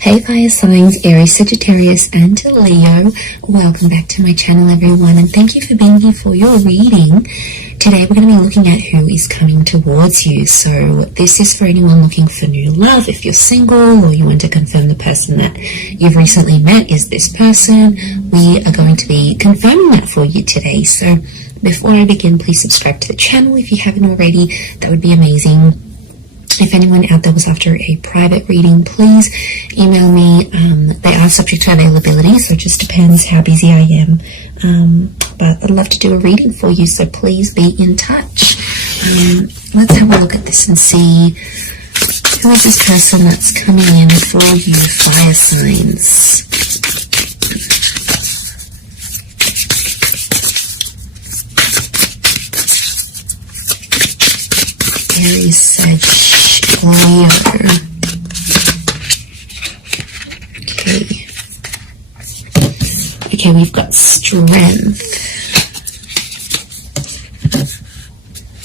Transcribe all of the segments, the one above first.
Hey fire signs, Aries, Sagittarius and Leo. Welcome back to my channel everyone, and thank you for being here for your reading. Today we're going to be looking at who is coming towards you. So this is for anyone looking for new love. If you're single or you want to confirm the person that you've recently met is this person, we are going to be confirming that for you today. So before I begin, please subscribe to the channel if you haven't already. That would be amazing. If anyone out there was after a private reading, please email me. They are subject to availability, so it just depends how busy I am. But I'd love to do a reading for you, so please be in touch. Let's have a look at this and see who is this person that's coming in for you, fire signs. Aries, Sag, Leo. Okay, we've got strength.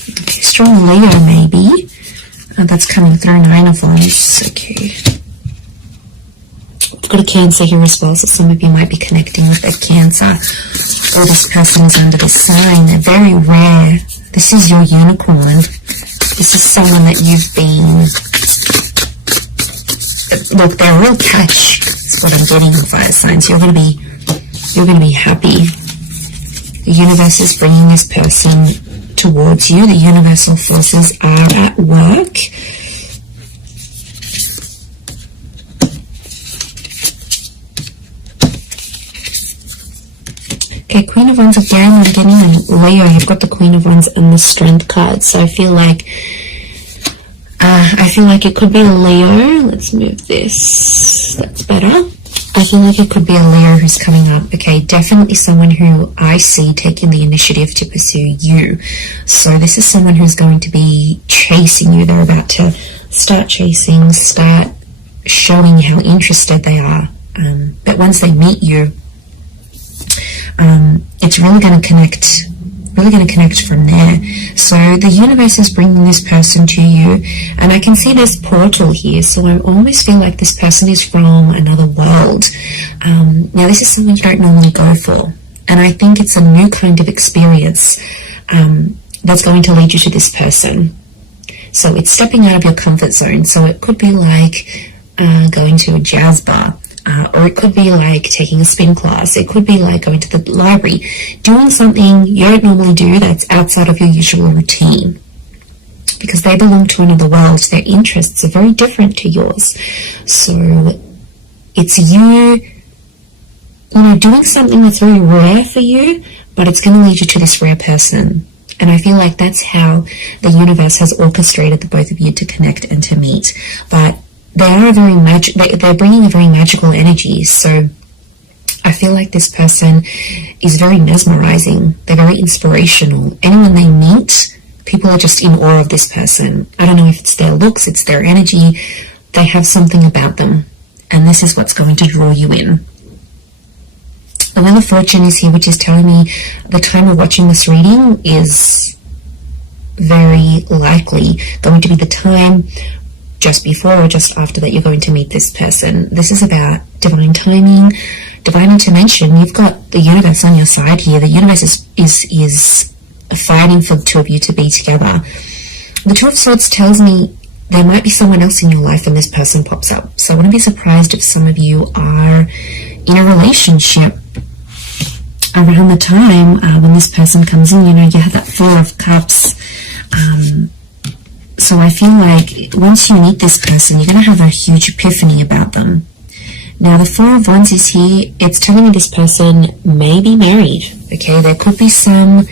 Okay, strong Leo maybe. That's coming through, 9 of Wands. Okay. We've got a Cancer here as well, so some of you might be connecting with a Cancer. Or this person is under this sign. They're very rare. This is your unicorn. This is someone that you've been, look, they're a real catch. That's what I'm getting on fire signs. You're going to be happy. The universe is bringing this person towards you. The universal forces are at work. Okay, Queen of Wands again. I'm getting a Leo. You've got the Queen of Wands and the Strength card. So I feel like it could be a Leo. Let's move this. That's better. I feel like it could be a Leo who's coming up. Okay, definitely someone who I see taking the initiative to pursue you. So this is someone who's going to be chasing you. They're about to start chasing, start showing how interested they are. But once they meet you, it's really going to connect from there. So the universe is bringing this person to you, and I can see this portal here, so I almost feel like this person is from another world. Now this is something you don't normally go for, and I think it's a new kind of experience that's going to lead you to this person. So it's stepping out of your comfort zone. So it could be like going to a jazz bar. Or it could be like taking a spin class. It could be like going to the library, doing something you don't normally do that's outside of your usual routine. Because they belong to another world. Their interests are very different to yours. So it's you know, doing something that's very rare for you, but it's going to lead you to this rare person. And I feel like that's how the universe has orchestrated the both of you to connect and to meet. But they are they're bringing a very magical energy. So I feel like this person is very mesmerizing. They're very inspirational. Anyone they meet, people are just in awe of this person. I don't know if it's their looks, it's their energy. They have something about them, and this is what's going to draw you in. The Wheel of Fortune is here, which is telling me the time of watching this reading is very likely going to be the time just before or just after that you're going to meet this person. This is about divine timing, divine intervention. You've got the universe on your side here. The universe is fighting for the two of you to be together. The Two of Swords tells me there might be someone else in your life and this person pops up. So I wouldn't be surprised if some of you are in a relationship around the time when this person comes in. You know, you have that Four of Cups. So I feel like once you meet this person, you're going to have a huge epiphany about them. Now, the Four of Wands is here. It's telling me this person may be married. Okay, there could be some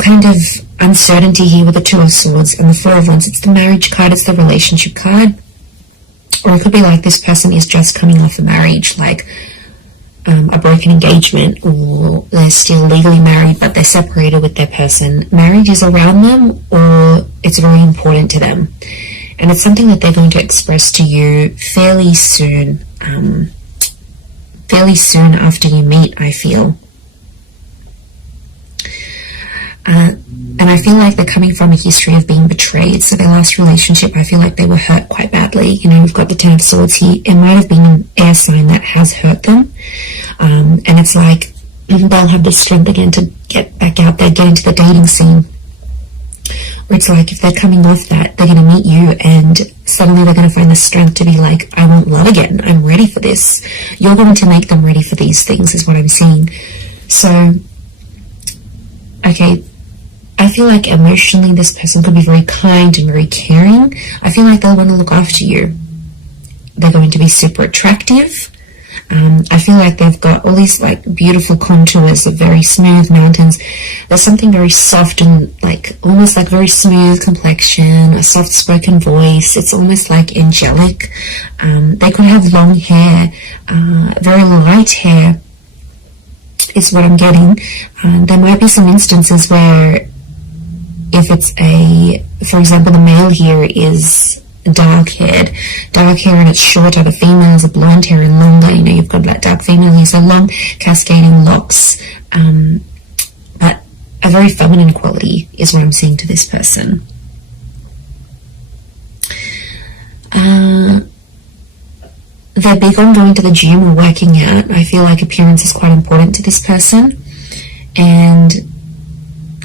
kind of uncertainty here with the Two of Swords and the Four of Wands. It's the marriage card. It's the relationship card. Or it could be like this person is just coming off a marriage, like a broken engagement, or they're still legally married but they're separated with their person. Marriage is around them, or it's very important to them, and it's something that they're going to express to you fairly soon after you meet, I feel. And And I feel like they're coming from a history of being betrayed. So their last relationship, I feel like they were hurt quite badly. You know, we've got the Ten of Swords here. It might have been an air sign that has hurt them. And it's like they'll have the strength again to get back out there, get into the dating scene. Or it's like if they're coming off that, they're going to meet you and suddenly they're going to find the strength to be like, I want love again. I'm ready for this. You're going to make them ready for these things is what I'm seeing. So, okay, I feel like emotionally this person could be very kind and very caring. I feel like they'll want to look after you. They're going to be super attractive. I feel like they've got all these like beautiful contours of very smooth mountains. There's something very soft and like almost like very smooth complexion, a soft spoken voice. It's almost like angelic. They could have long hair, very light hair is what I'm getting. There might be some instances where if it's for example, the male here is dark hair and it's shorter, the female is a blonde hair and longer. You know, you've got that dark female here, so long cascading locks, but a very feminine quality is what I'm seeing to this person. They're big on going to the gym or working out. I feel like appearance is quite important to this person, and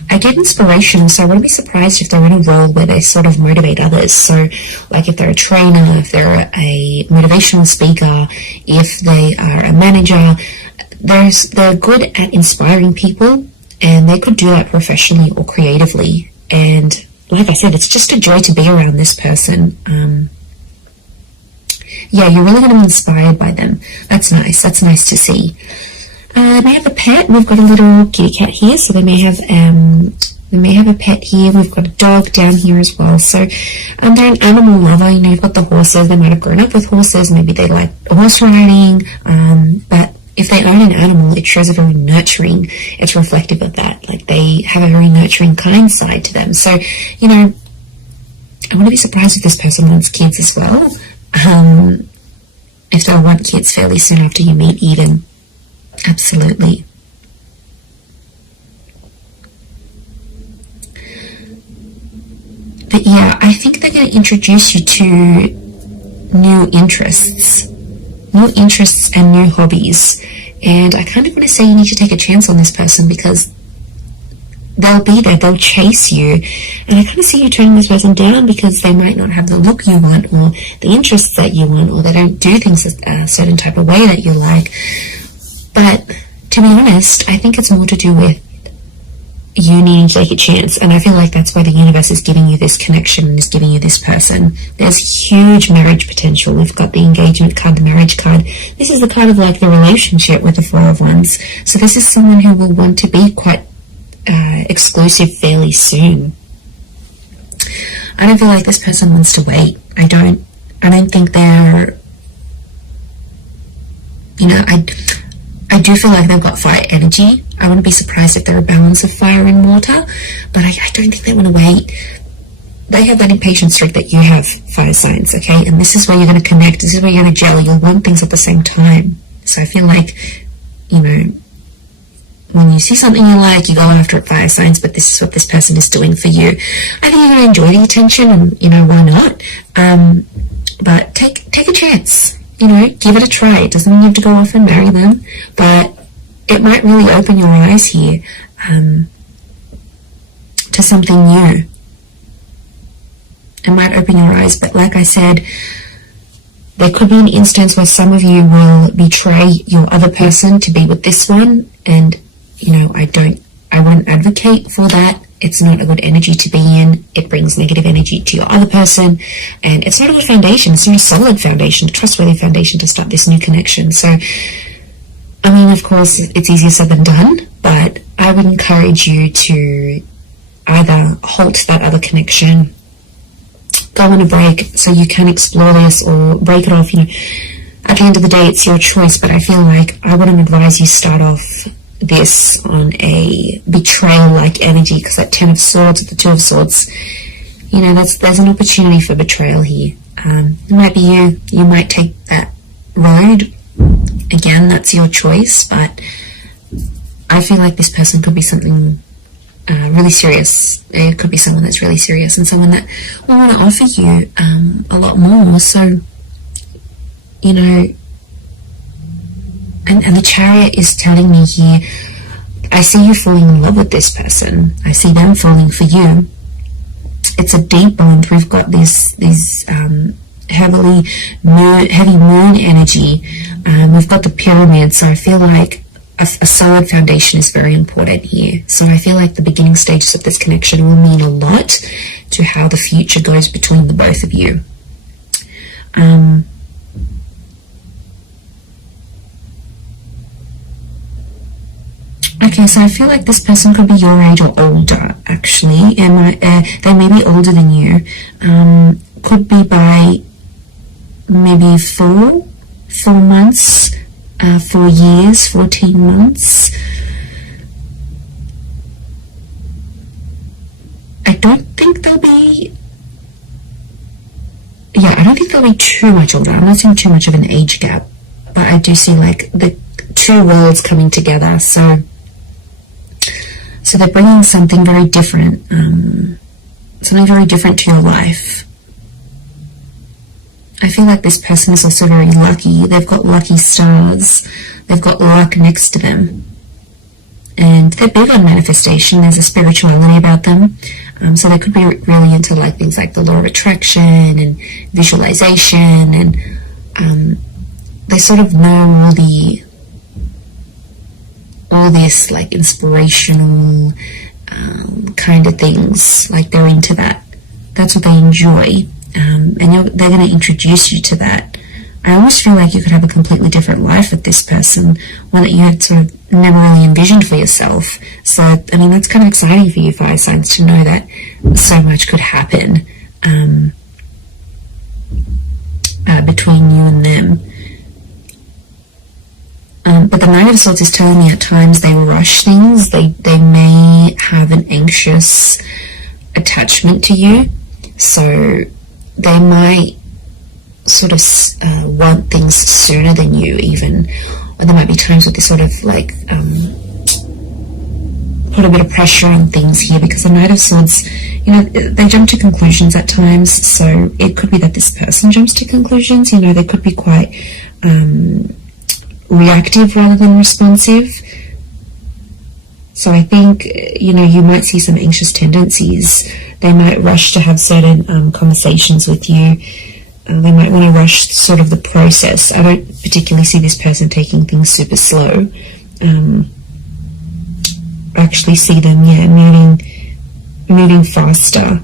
I get inspirational, so I wouldn't be surprised if they're in a role where they sort of motivate others. So, like if they're a trainer, if they're a motivational speaker, if they are a manager, they're good at inspiring people, and they could do that professionally or creatively. And like I said, it's just a joy to be around this person. Yeah, you're really going to be inspired by them. That's nice. That's nice to see. They may have a pet. We've got a little kitty cat here, so they may have a pet here. We've got a dog down here as well. So they're an animal lover. You know, you've got the horses. They might have grown up with horses. Maybe they like horse riding. But if they own an animal, it shows a very nurturing. It's reflective of that. Like they have a very nurturing, kind side to them. So, you know, I wouldn't be surprised if this person wants kids as well. If they'll want kids fairly soon after you meet, even. Absolutely. But yeah, I think they're going to introduce you to new interests and new hobbies. And I kind of want to say you need to take a chance on this person because they'll be there, they'll chase you. And I kind of see you turning this person down because they might not have the look you want or the interests that you want, or they don't do things a certain type of way that you like. But to be honest, I think it's more to do with you needing to take a chance. And I feel like that's why the universe is giving you this connection and is giving you this person. There's huge marriage potential. We've got the engagement card, the marriage card. This is the card of like the relationship with the Four of Wands. So this is someone who will want to be quite exclusive fairly soon. I don't feel like this person wants to wait. I don't think they're, you know, I do feel like they've got fire energy. I wouldn't be surprised if they're a balance of fire and water, but I don't think they want to wait. They have that impatient streak that you have, fire signs, okay? And this is where you're going to connect. This is where you're going to gel. You'll want things at the same time. So I feel like, you know, when you see something you like, you go after it, fire signs, but this is what this person is doing for you. I think you're going to enjoy the attention, and, you know, why not? But take a chance. You know, give it a try. It doesn't mean you have to go off and marry them, but it might really open your eyes here to something new. It might open your eyes, but like I said, there could be an instance where some of you will betray your other person to be with this one, and, you know, I wouldn't advocate for that. It's not a good energy to be in. It brings negative energy to your other person, and it's not a good foundation. It's not a solid foundation, a trustworthy foundation to start this new connection. So, I mean, of course, it's easier said than done, but I would encourage you to either halt that other connection, go on a break so you can explore this, or break it off. You know, at the end of the day, it's your choice, but I feel like I wouldn't advise you start off this on a betrayal-like energy, because that Ten of Swords with the Two of Swords, you know, there's an opportunity for betrayal here. It might be you might take that road. Again, that's your choice, but I feel like this person could be something really serious. It could be someone that's really serious and someone that will want to offer you a lot more. So, you know, and the Chariot is telling me here, I see you falling in love with this person. I see them falling for you. It's a deep bond. We've got this heavy moon energy. We've got the pyramid, so I feel like a solid foundation is very important here. So I feel like the beginning stages of this connection will mean a lot to how the future goes between the both of you. Okay, so I feel like this person could be your age or older, actually. They may be older than you. Could be by maybe 4 months, 4 years, 14 months. I don't think they'll be too much older. I'm not seeing too much of an age gap, but I do see like the two worlds coming together. So they're bringing something very different, to your life. I feel like this person is also very lucky. They've got lucky stars. They've got luck next to them. And they're big on manifestation. There's a spirituality about them. So they could be really into like things like the law of attraction and visualization. And they sort of know all this like inspirational kind of things. Like they're into that. That's what they enjoy. And they're going to introduce you to that. I almost feel like you could have a completely different life with this person, one that you had sort of never really envisioned for yourself. So, I mean, that's kind of exciting for you fire signs to know that so much could happen between you and them. But the Knight of Swords is telling me at times they rush things. They may have an anxious attachment to you. So they might sort of want things sooner than you even. Or there might be times where they sort of like put a bit of pressure on things here, because the Knight of Swords, you know, they jump to conclusions at times. So it could be that this person jumps to conclusions. You know, they could be quite reactive rather than responsive. So I think, you know, you might see some anxious tendencies. They might rush to have certain conversations with you. They might want to rush sort of the process. I don't particularly see this person taking things super slow. I actually see them, moving faster.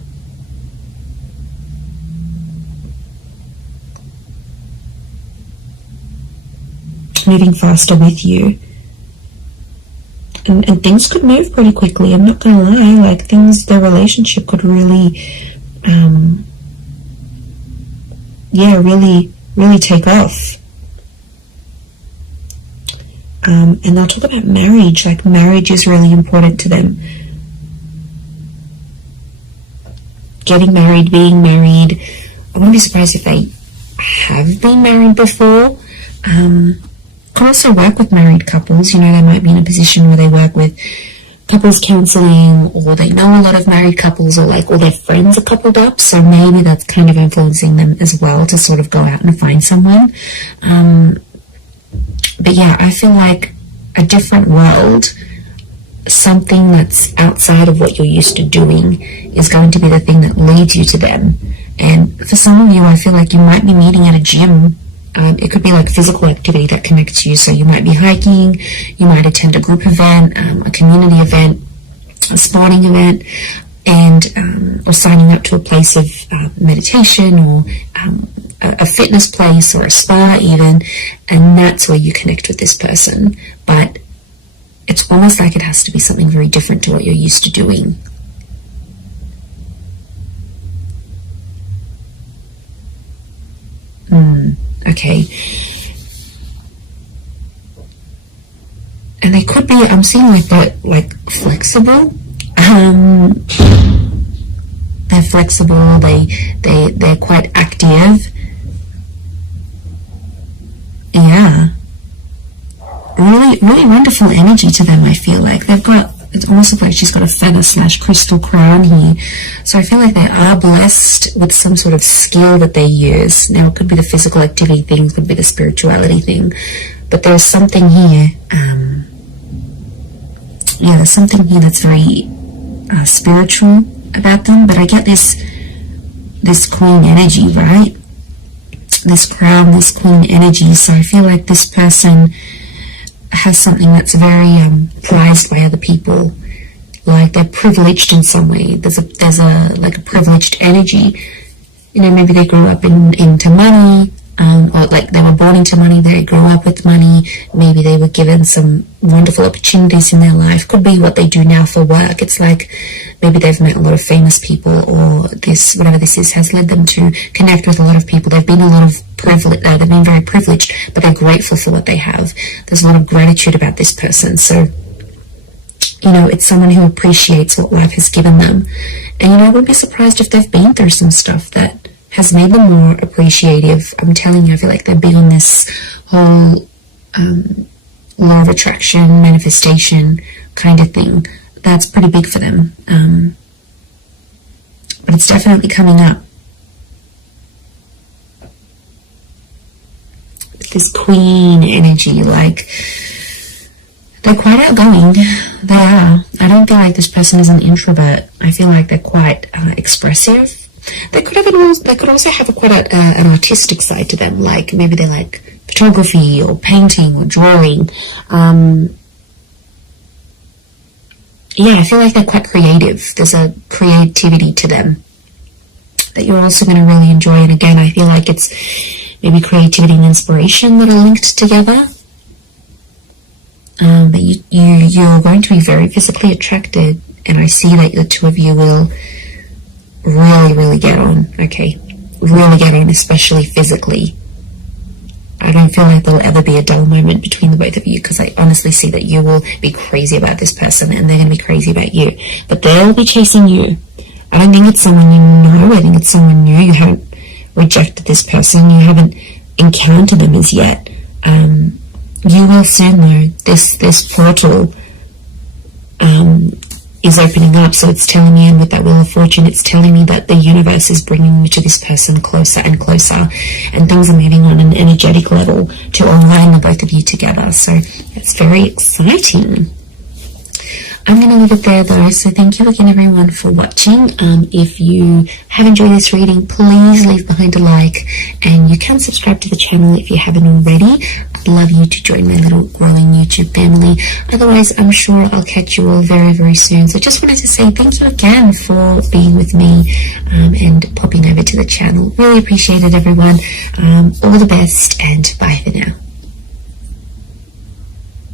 Moving faster with you. And things could move pretty quickly. I'm not going to lie. Like their relationship could really, really take off. And they'll talk about marriage. Like marriage is really important to them. Getting married, being married. I wouldn't be surprised if they have been married before. Can also work with married couples. You know, they might be in a position where they work with couples counseling, or they know a lot of married couples, or like all their friends are coupled up. So maybe that's kind of influencing them as well to sort of go out and find someone. But yeah, I feel like a different world, something that's outside of what you're used to doing, is going to be the thing that leads you to them. And for some of you, I feel like you might be meeting at a gym. It could be like physical activity that connects you. So you might be hiking, you might attend a group event, a community event, a sporting event, and or signing up to a place of meditation, or a fitness place, or a spa even, and that's where you connect with this person. But it's almost like it has to be something very different to what you're used to doing. Okay. And they could be, I'm seeing like they're like flexible. They're flexible, they're quite active. Yeah. Really, really wonderful energy to them, I feel like. They've got It almost looks like she's got a feather / crystal crown here. So I feel like they are blessed with some sort of skill that they use. Now, it could be the physical activity thing, could be the spirituality thing. But there's something here, yeah, there's something here that's very spiritual about them. But I get this queen energy, right? This crown, this queen energy. So I feel like this person has something that's very prized by other people, like they're privileged in some way. There's a like a privileged energy. You know, maybe they grew up into money, or like they were born into money, they grew up with money, maybe they were given some wonderful opportunities in their life. Could be what they do now for work. It's like maybe they've met a lot of famous people, or this, whatever this is, has led them to connect with a lot of people. They've been a lot of they've been very privileged, but they're grateful for what they have. There's a lot of gratitude about this person. So, you know, it's someone who appreciates what life has given them. And, you know, I wouldn't be surprised if they've been through some stuff that has made them more appreciative. I'm telling you, I feel like they're big on this whole law of attraction, manifestation kind of thing. That's pretty big for them. But it's definitely coming up. This queen energy, like they're quite outgoing. They are. I don't feel like this person is an introvert. I feel like they're quite expressive. They could also have an artistic side to them. Like maybe they like photography or painting or drawing. Yeah, I feel like they're quite creative. There's a creativity to them that you're also going to really enjoy. And again, I feel like it's maybe creativity and inspiration that are linked together. But you're going to be very physically attracted, and I see that the two of you will really get on, okay? Really get on, especially physically. I don't feel like there'll ever be a dull moment between the both of you, because I honestly see that you will be crazy about this person and they're going to be crazy about you. But they'll be chasing you. I don't think it's someone you know. I think it's someone new. You haven't rejected this person. You haven't encountered them as yet. You will soon though. This portal is opening up, so it's telling me, and with that Wheel of Fortune, it's telling me that the universe is bringing you to this person closer and closer, and things are moving on an energetic level to align the both of you together. So it's very exciting. I'm going to leave it there though, so thank you again everyone for watching. If you have enjoyed this reading, please leave behind a like, and you can subscribe to the channel if you haven't already. I'd love you to join my little growing YouTube family. Otherwise, I'm sure I'll catch you all very soon. So just wanted to say thank you again for being with me and popping over to the channel. Really appreciate it, everyone. All the best, and